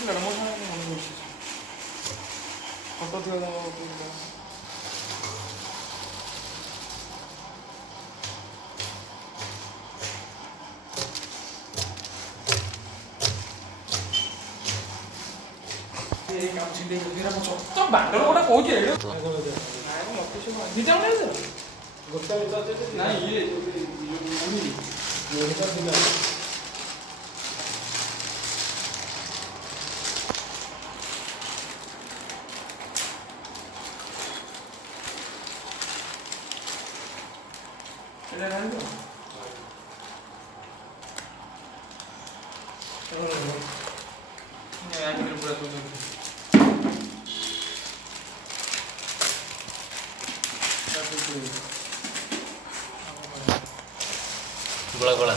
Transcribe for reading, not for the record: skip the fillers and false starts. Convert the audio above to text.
ଥିଲା ନା ମୋ ସାଙ୍ଗେ ମନେ ପଡ଼ୁଛି ଫଟୋ ଥିଲା ତ ବାଣ୍ଡର ଗୋଟେ କହୁଛି ଦିଟା ଗୋଟେ ନାଇଁ ଇଏ गोला गोला